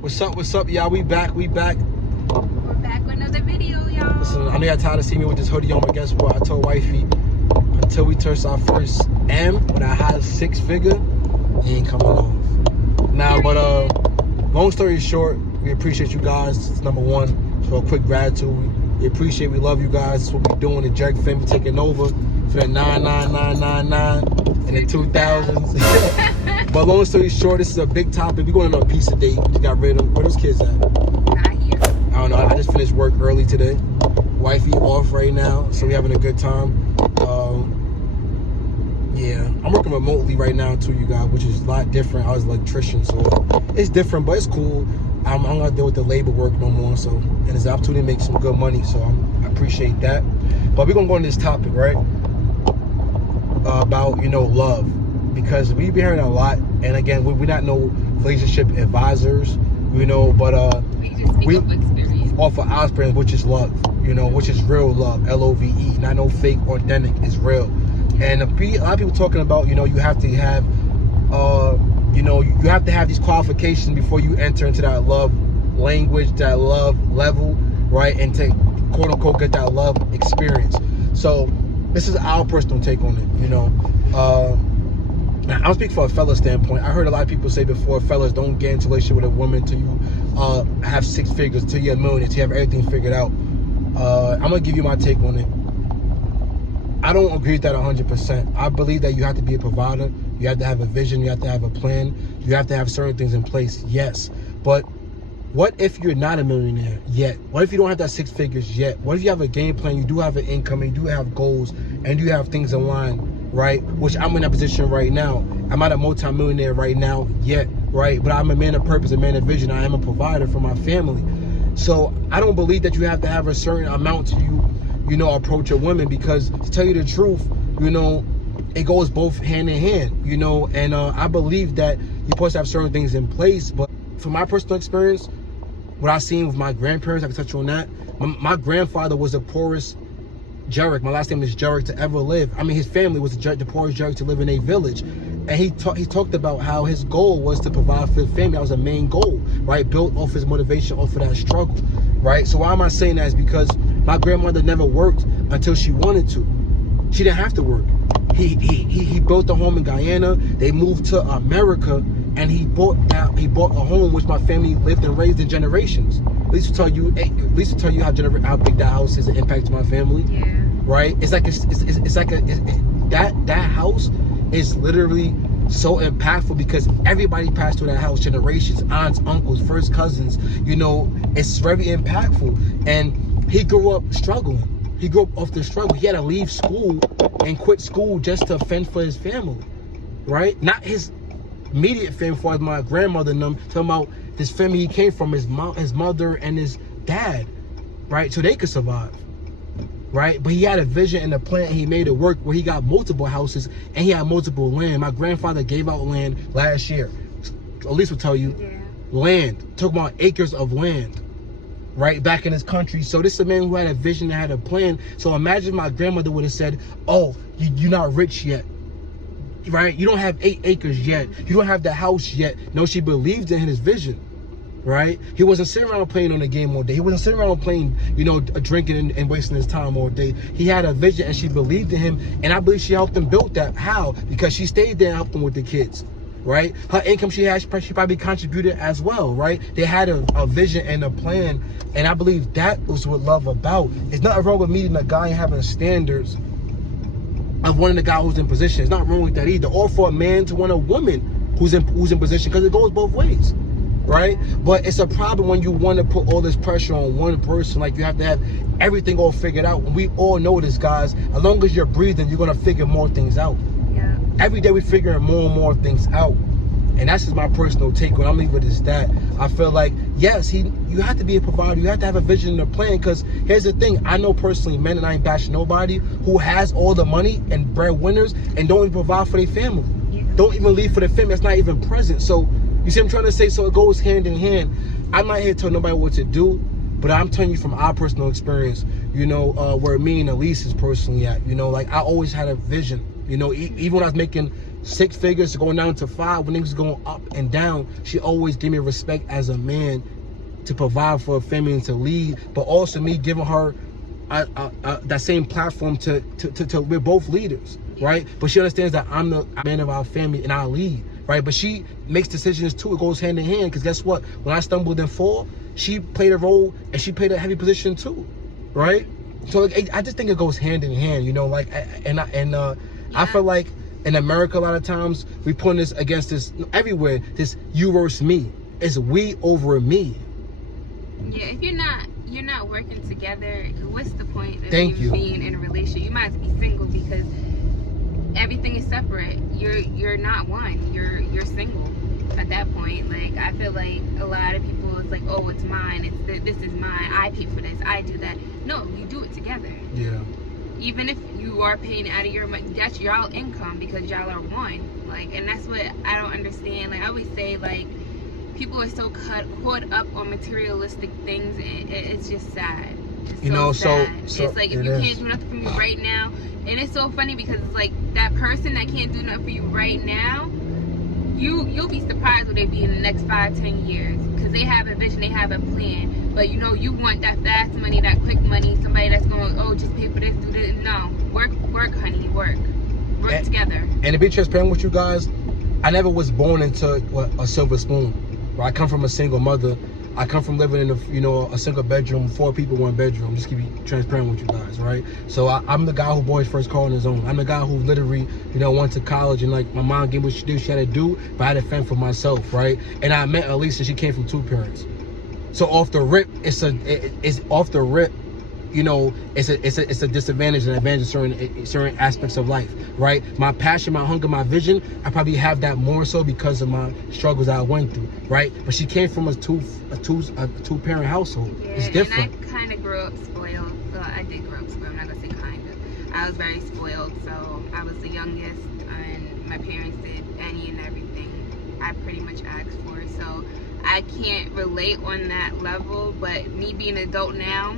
What's up, y'all? We back. We're back with another video, y'all. Listen, I know y'all tired of seeing me with this hoodie on, but guess what? I told wifey, until we touch our first M with our high 6-figure, he ain't coming off. Now, but long story short, we appreciate you guys. It's number one. So a quick gratitude. We appreciate, we love you guys. That's what we're doing. The Jerrick family taking over for the 99999 and the 2000s. But long story short, this is a big topic. We're going on a pizza date. We got rid of, where those kids at? Not here. I don't know. I just finished work early today. Wifey off right now, so we having a good time. Yeah, I'm working remotely right now too, you guys, which is a lot different. I was an electrician, so it's different, but it's cool. I'm not gonna deal with the labor work no more, so, and it's an opportunity to make some good money, so I appreciate that. But we're gonna go on this topic, right? About, you know, love, because we've been hearing a lot, and again, we're not no relationship advisors, you know, but We just speak of experience. off of our experience, which is love, you know, which is real love, L-O-V-E, not no fake, authentic, it's real. And a lot of people talking about, you know, you have to have, you know, you have to have these qualifications before you enter into that love language, that love level, right? And to quote unquote get that love experience. So this is our personal take on it, you know. Now, I'll speak from a fella standpoint. I heard a lot of people say before, fellas, don't get into a relationship with a woman till you have 6 figures, till you're a millionaire, till you have everything figured out. I'm gonna give you my take on it. I don't agree with that 100%. I believe that you have to be a provider. You have to have a vision. You have to have a plan. You have to have certain things in place, yes. But what if you're not a millionaire yet? What if you don't have that 6 figures yet? What if you have a game plan, you do have an income, and you do have goals, and you have things in line, right? Which I'm in that position right now. I'm not a multi-millionaire right now yet, right? But I'm a man of purpose, a man of vision. I am a provider for my family. So I don't believe that you have to have a certain amount to you know, approach a woman, because to tell you the truth, you know, it goes both hand in hand, you know, and I believe that you're supposed to have certain things in place. But from my personal experience, what I've seen with my grandparents, I can touch on that. My grandfather was the poorest Jerrick, my last name is Jerrick, to ever live. I mean, his family was the poorest Jerrick to live in a village. And he talked about how his goal was to provide for the family. That was a main goal, right? Built off his motivation, off of that struggle, right? So why am I saying that? Is because my grandmother never worked until she wanted to. She didn't have to work. He built a home in Guyana. They moved to America, and he bought a home which my family lived and raised in generations. At least to tell you how big that house is, an impact to my family. Yeah. Right? It's like that house is literally so impactful because everybody passed through that house, generations, aunts, uncles, first cousins. You know, it's very impactful. And he grew up struggling. He grew up off the struggle. He had to leave school and quit school just to fend for his family, right? Not his immediate family, for my grandmother and them, talking about this family he came from, his mother and his dad, right? So they could survive, right? But he had a vision and a plan, and he made it work where he got multiple houses and he had multiple land. My grandfather gave out land last year. Allyce will tell you, land, talking about acres of land, right, back in his country. So this is a man who had a vision and had a plan. So imagine my grandmother would have said, oh, you're not rich yet, right? You don't have 8 acres yet. You don't have the house yet. No, she believed in his vision, right? He wasn't sitting around playing on the game all day. He wasn't sitting around playing, you know, drinking and wasting his time all day. He had a vision and she believed in him. And I believe she helped him build that. How? Because she stayed there and helped him with the kids, right? Her income she had, she probably contributed as well, right? They had a vision and a plan. And I believe that was what love about. It's not wrong with meeting a guy and having standards of wanting the guy who's in position. It's not wrong with that either. Or for a man to want a woman who's in position, because it goes both ways, right? But it's a problem when you want to put all this pressure on one person. Like, you have to have everything all figured out. We all know this, guys. As long as you're breathing, you're gonna figure more things out. Yeah. Every day we're figuring more and more things out. And that's just my personal take on it. I'm leaving this that. I feel like, yes, you have to be a provider. You have to have a vision and a plan. Because here's the thing. I know personally men, and I ain't bashing nobody, who has all the money and breadwinners and don't even provide for their family. Yeah. Don't even leave for their family. That's not even present. So, you see what I'm trying to say? So it goes hand in hand. I'm not here to tell nobody what to do, but I'm telling you from our personal experience, you know, where me and Allyce is personally at. You know, like, I always had a vision. You know, even when I was making 6 figures going down to 5, when niggas going up and down, she always gave me respect as a man to provide for a family and to lead, but also me giving her that same platform to we're both leaders, right? But she understands that I'm the man of our family and I lead, right? But she makes decisions too. It goes hand in hand, because guess what? When I stumbled and fall, she played a role and she played a heavy position too, right? So I just think it goes hand in hand, you know, like, I feel like in America, a lot of times we put this against this everywhere, this you versus me. It's we over me. Yeah, if you're not working together, what's the point of Thank even you. being in a relationship? You might as well be single, because everything is separate. You're not one. You're single at that point. Like, I feel like a lot of people, it's like, oh, it's mine. This is mine. I pay for this. I do that. No, you do it together. Yeah. Even if you are paying out of your money, that's y'all income, because y'all are one. Like, and that's what I don't understand. Like, I always say, like, people are so caught up on materialistic things, and it's just sad. It's You know, so it's like, if you can't do nothing for me right now, and it's so funny, because it's like that person that can't do nothing for you right now, you'll be surprised where they be in the next 5-10 years, because they have a vision, they have a plan. But you know, you want that fast money, that quick money, somebody that's going, oh, just pay for this, do this. No, work, honey, work together. And to be transparent with you guys, I never was born into a silver spoon. Right? I come from a single mother. I come from living in a single bedroom, 4 people, 1 bedroom. Just to be transparent with you guys, right? So I'm the guy who bought his first car on his own. I'm the guy who literally, went to college, and like my mom gave me what she had to do, but I had to fend for myself, right? And I met Allyce, and she came from 2 parents. So off the rip, it's a disadvantage and advantage in certain aspects of life, right? My passion, my hunger, my vision, I probably have that more so because of my struggles I went through, right? But she came from a two parent household. Yeah, it's different. And I kind of grew up spoiled. Well, I did grow up spoiled. I'm not gonna say kind of. I was very spoiled. So I was the youngest, and my parents did any and everything I pretty much asked for. So I can't relate on that level. But me being an adult now,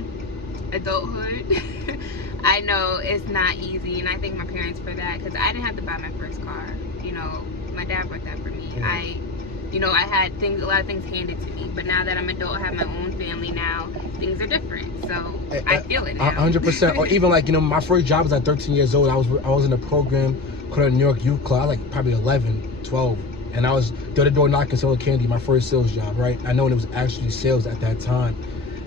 adulthood, I know it's not easy, and I thank my parents for that, because I didn't have to buy my first car. My dad bought that for me. Yeah. I had a lot of things handed to me, but now that I'm an adult, I have my own family now, things are different. So I feel it now. 100%. Or even like, my first job was at 13 years old. I was in a program called the New York Youth Club. I was like probably 11, 12. And I was door-to-door knocking, selling candy, my first sales job, right? I know it was actually sales at that time.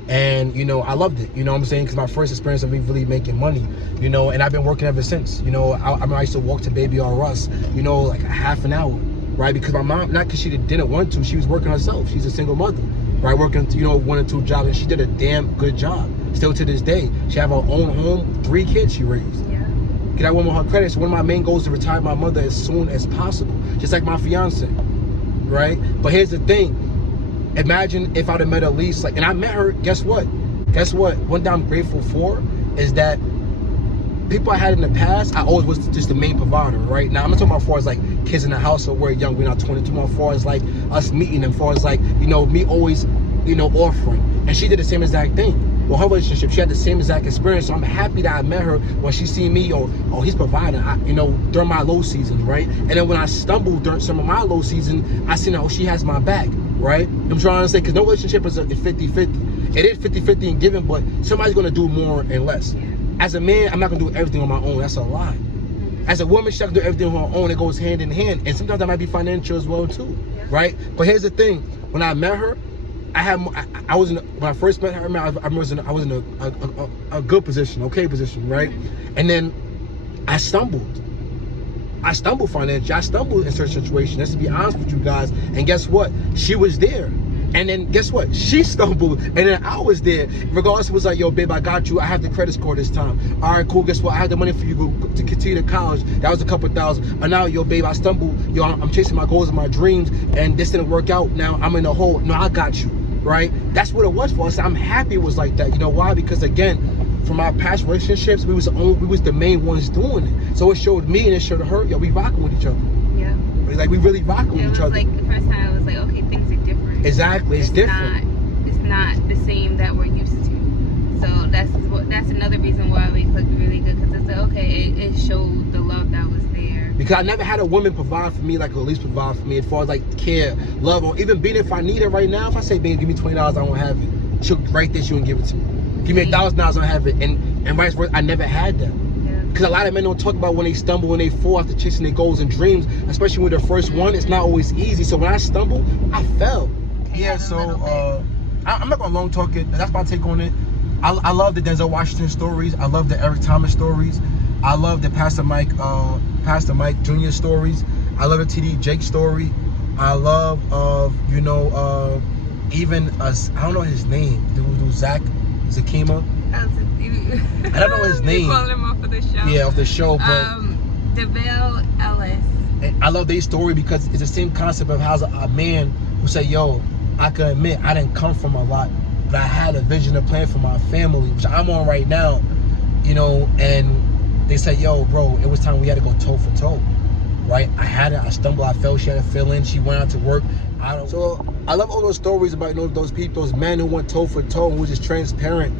And, I loved it, you know what I'm saying? Because my first experience of me really making money, and I've been working ever since. I used to walk to Baby R Us, like a half an hour, right? Because my mom, not because she didn't want to, she was working herself. She's a single mother, right? Working, 1 or 2 jobs, and she did a damn good job. Still to this day, she have her own home, 3 kids she raised. Yeah. Get that woman her credit. So one of my main goals is to retire my mother as soon as possible, just like my fiance, right? But here's the thing. Imagine if I'd have met Allyce, and I met her, guess what? One thing I'm grateful for is that people I had in the past, I always was just the main provider, right? Now, I'm not talking about as far as like kids in the house, so we're young, we're not 22, as far as like us meeting them, as far as like, me always, offering. And she did the same exact thing. Well, her relationship, she had the same exact experience, so I'm happy that I met her when she seen me, oh, he's providing, during my low season, right? And then when I stumbled during some of my low season, I seen, she has my back, right? I'm trying to say, because no relationship is a 50-50. It is 50-50 in giving, but somebody's going to do more and less. As a man, I'm not going to do everything on my own. That's a lie. As a woman, she's not going to do everything on her own. It goes hand in hand. And sometimes that might be financial as well, too, right? But here's the thing. When I met her, when I first met her, I was in a good position, okay position, right? And then I stumbled financially. I stumbled in certain situations. Let's be honest with you guys. And guess what? She was there. And then guess what? She stumbled, and then I was there. Regardless, it was like, yo, babe, I got you. I have the credit score this time. All right, cool. Guess what? I have the money for you to continue to college. That was a couple $1,000. And now, yo, babe, I stumbled. Yo, I'm chasing my goals and my dreams, and this didn't work out. Now I'm in a hole. No, I got you, right? That's what it was for us. I'm happy it was like that. You know why? Because again, from our past relationships, we was the main ones doing it. So it showed me and it showed her, yo, we rocking with each other. Yeah. Like we really rocking with each other. Like the first time I was like, okay, things are different. Exactly, it's different. It's not the same that we're used to. So that's another reason why we clicked really good, because it's like, okay, it showed the love that was there. Because I never had a woman provide for me like Allyce provide for me as far as like care, love, or even being if I need it right now. If I say, babe, give me $20, I won't have it. She'll right there, she won't give it to me. Give me $1,000, I don't have it. And vice versa, I never had that. Because a lot of men don't talk about when they stumble, when they fall after chasing their goals and dreams, especially with their first one. It's not always easy. So when I stumble, I fell. Yeah, so I'm not gonna long talk it. That's my take on it. I love the Denzel Washington stories. I love the Eric Thomas stories. I love the Pastor Mike Jr. stories. I love the TD Jake story. I love even us. I don't know his name. Do Zach Zakima. I don't know his name. Calling him off of the show. Yeah, off the show, but DeVale Ellis. And I love their story because it's the same concept of how a man who say, yo, I can admit I didn't come from a lot, but I had a vision, a plan for my family, which I'm on right now, and they said, yo, bro, it was time we had to go toe for toe, right? I had it, I stumbled, I fell, she had to fill in, she went out to work. So I love all those stories about, those people, those men who went toe for toe and were just transparent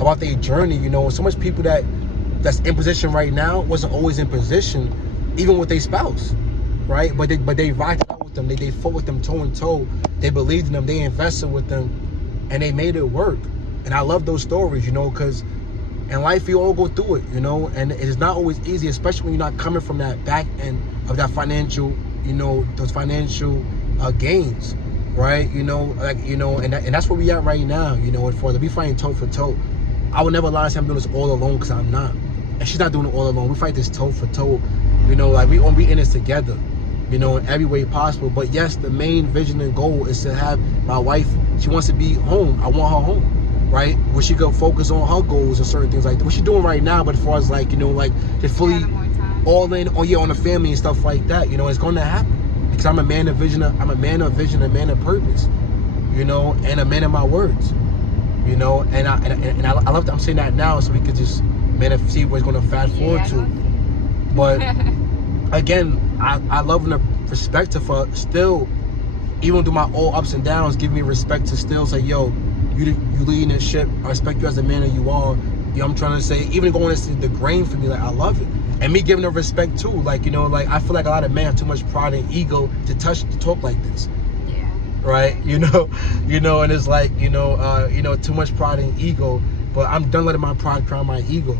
about their journey, so much people that's in position right now wasn't always in position, even with their spouse, right? But they rocked out with them, they fought with them toe and toe, they believed in them, they invested with them, and they made it work. And I love those stories, because in life you all go through it, and it is not always easy, especially when you're not coming from that back end of that financial, those financial gains, right? And that's where we at right now, and for we fighting toe for toe. I would never lie and say I'm doing this all alone, because I'm not. And she's not doing it all alone. We fight this toe for toe, like we in this together, in every way possible. But yes, the main vision and goal is to have my wife, she wants to be home. I want her home, right? Where she could focus on her goals and certain things like that. What she's doing right now, but as far as like to fully all in on the family and stuff like that, it's going to happen. Because I'm a man of vision, a man of purpose, and a man of my words. And I love that I'm saying that now, so we could just see where it's going to fast forward to. But again, I love the perspective for still, even through my all ups and downs, give me respect to still say, yo, you leading this ship. I respect you as the man that you are. I'm trying to say, even going into the grain for me, like I love it. And me giving her respect too, like I feel like a lot of men have too much pride and ego to talk like this. Right, and it's like, too much pride and ego, but I'm done letting my pride crown my ego,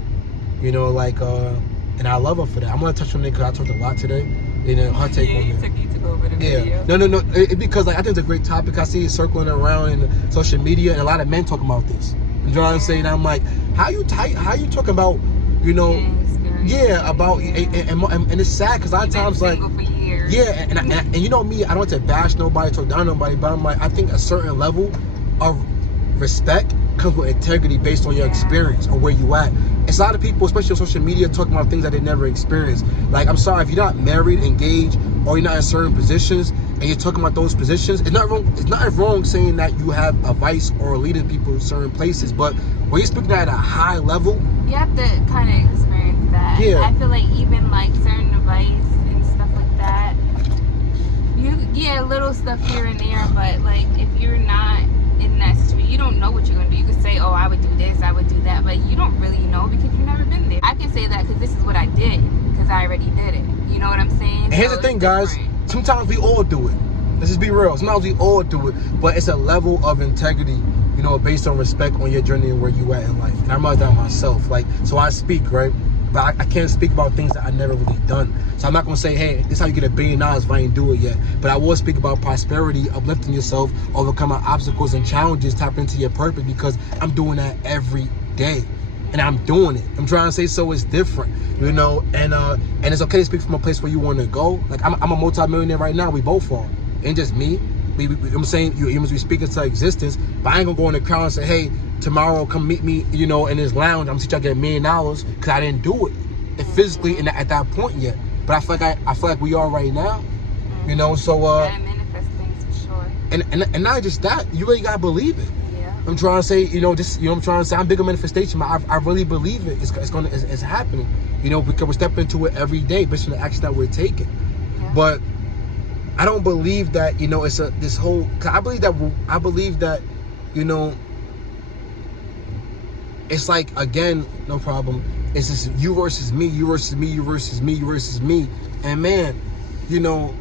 and I love her for that. I'm gonna touch on it because I talked a lot today, and her take on it. You took over the video. No, because I think it's a great topic. I see it circling around in social media, and a lot of men talking about this. You know what I'm saying? I'm like, how you talking about, about, and it's sad because a lot of times like. Yeah, and you know me, I don't want to bash nobody, talk down nobody, but I'm like, I think a certain level of respect comes with integrity based on your experience or where you at. It's a lot of people, especially on social media, talking about things that they never experienced. Like, I'm sorry, if you're not married, engaged, or you're not in certain positions, and you're talking about those positions, it's not wrong saying that you have advice or leading people in certain places, but when you're speaking at a high level, you have to kind of experience that. Yeah. I feel like even like certain advice and stuff like that, little stuff here and there, but like if you're not in that situation, you don't know what you're gonna do. You could say, oh, I would do this, I would do that, but you don't really know because you've never been there. I can say that because this is what I did, because I already did it. You know what I'm saying? And here's the thing, guys. Sometimes we all do it. Let's just be real. Sometimes we all do it, but it's a level of integrity, based on respect on your journey and where you at in life. And I'm not that myself. Like, so I speak, right? But I can't speak about things that I never really done. So I'm not gonna say, hey, this is how you get $1 billion if I ain't do it yet. But I will speak about prosperity, uplifting yourself, overcoming obstacles and challenges, tap into your purpose, because I'm doing that every day. And I'm doing it. I'm trying to say, so it's different, and it's okay to speak from a place where you want to go. Like, I'm a multi-millionaire right now. We both are. Ain't just me. I'm saying, we speak into existence, but I ain't gonna go in the crowd and say, hey, tomorrow come meet me, in this lounge. I'm gonna teach you how to get $1 million because I didn't do it and physically at that point yet. But I feel like we are right now, So gotta manifest things for sure. And not just that, you really gotta believe it. Yeah. I'm trying to say, I'm trying to say, I'm big on manifestation, but I really believe it. It's happening, because we're stepping into it every day based on the action that we're taking. Yeah. But I don't believe that, it's this whole. Cause I believe that, it's like, again, no problem. It's just you versus me, you versus me, you versus me, you versus me. And man, you know,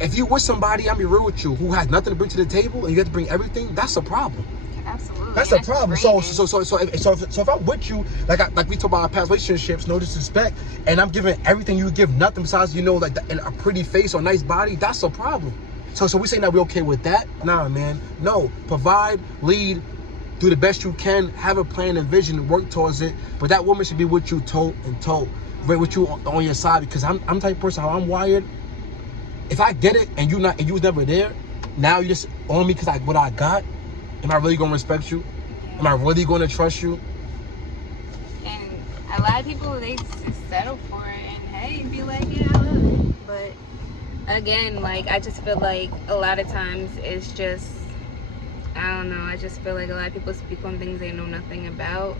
if you with somebody, I'm be real with you, who has nothing to bring to the table and you have to bring everything, that's a problem. Absolutely. That's a problem. So if I'm with you, like we talk about our past relationships, no disrespect, and I'm giving everything, you give nothing besides, you know, like a pretty face or nice body, that's a problem. So we saying that we okay with that? Nah, man. No. Provide, lead, do the best you can, have a plan and vision, work towards it. But that woman should be with you toe and toe, right with you on your side. Because I'm the type of person, how I'm wired. If I get it and you was never there, now you just on me because what I got. Am I really gonna respect you? Am I really gonna trust you? And a lot of people, they just settle for it and hey, be like, yeah, I love it. But again, like, I just feel like a lot of times it's just, I don't know, I just feel like a lot of people speak on things they know nothing about.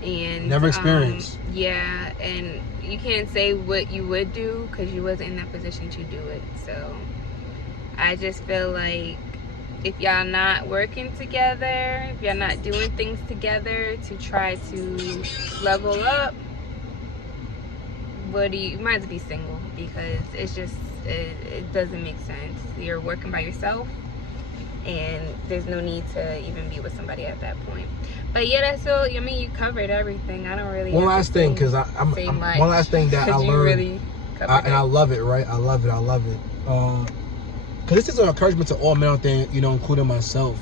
And never experienced. Yeah, and you can't say what you would do because you wasn't in that position to do it. So I just feel like if y'all not working together, if y'all not doing things together to try to level up, you might as well be single, because it's just, it doesn't make sense. You're working by yourself and there's no need to even be with somebody at that point. But yeah, that's all. I mean, you covered everything. I don't really one last thing, because I'm one last thing that I learned, really and I love it, right? I love it. Because this is an encouragement to all men out there, you know, including myself,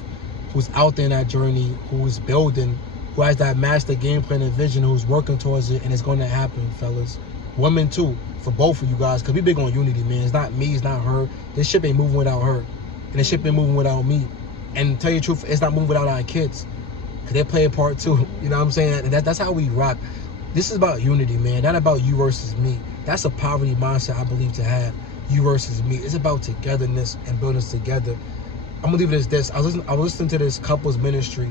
who's out there in that journey, who's building, who has that master game plan and vision, who's working towards it, and it's going to happen, fellas. Women too, for both of you guys, because we big on unity, man. It's not me, it's not her. This ship ain't moving without her, and this ship ain't moving without me. And to tell you the truth, it's not moving without our kids, because they play a part too. You know what I'm saying? And that's how we rock. This is about unity, man. Not about you versus me. That's a poverty mindset I believe to have. You versus me. It's about togetherness and building this together. I'm gonna leave it as this. I was listening to this couples ministry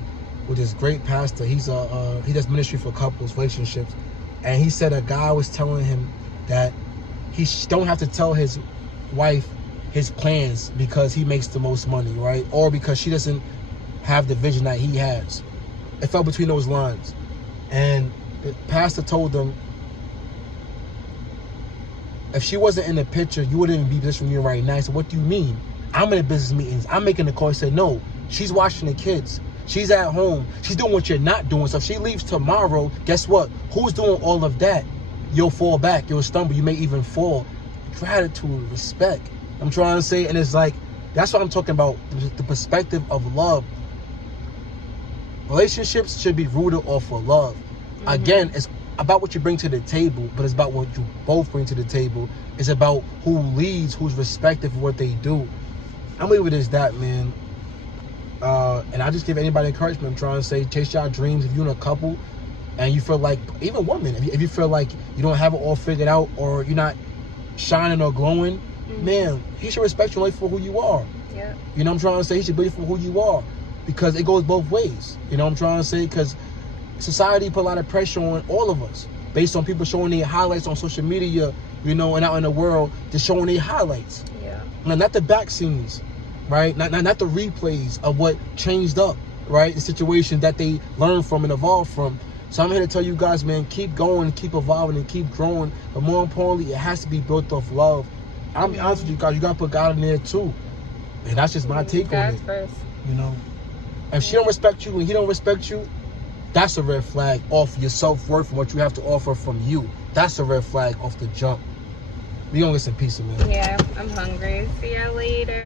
with this great pastor. He does ministry for couples, relationships, and he said a guy was telling him that he don't have to tell his wife his plans because he makes the most money, right? Or because she doesn't have the vision that he has. It fell between those lines, and the pastor told them, if she wasn't in the picture, you wouldn't even be this from you right now. So what do you mean? I'm in the business meetings. I'm making the call. He said, no, she's watching the kids. She's at home. She's doing what you're not doing. So if she leaves tomorrow, guess what? Who's doing all of that? You'll fall back. You'll stumble. You may even fall. Gratitude, respect. I'm trying to say, and it's like, that's what I'm talking about, the perspective of love. Relationships should be rooted off of love. Mm-hmm. Again, it's about what you bring to the table, but it's about what you both bring to the table. It's about who leads, who's respected for what they do. I'm leaving it as that, man. And I just give anybody encouragement. I'm trying to say, chase your dreams. If you're in a couple and you feel like, even women, if you feel like you don't have it all figured out, or you're not shining or glowing, mm-hmm. man, he should respect you only for who you are. Yeah. You know what I'm trying to say? He should be for who you are, because it goes both ways. You know what I'm trying to say? Because society put a lot of pressure on all of us based on people showing their highlights on social media, you know, and out in the world, just showing their highlights. Yeah. Now, not the back scenes, right? Not the replays of what changed up, right? The situation that they learned from and evolved from. So I'm here to tell you guys, man, keep going, keep evolving, and keep growing. But more importantly, it has to be built off love. I'll be honest with you guys, you gotta put God in there too. And that's just my take on it. First. You know, if she don't respect you and he don't respect you, that's a red flag off your self-worth and what you have to offer from you. That's a red flag off the jump. We gonna get some pizza, man. Yeah, I'm hungry. See y'all later.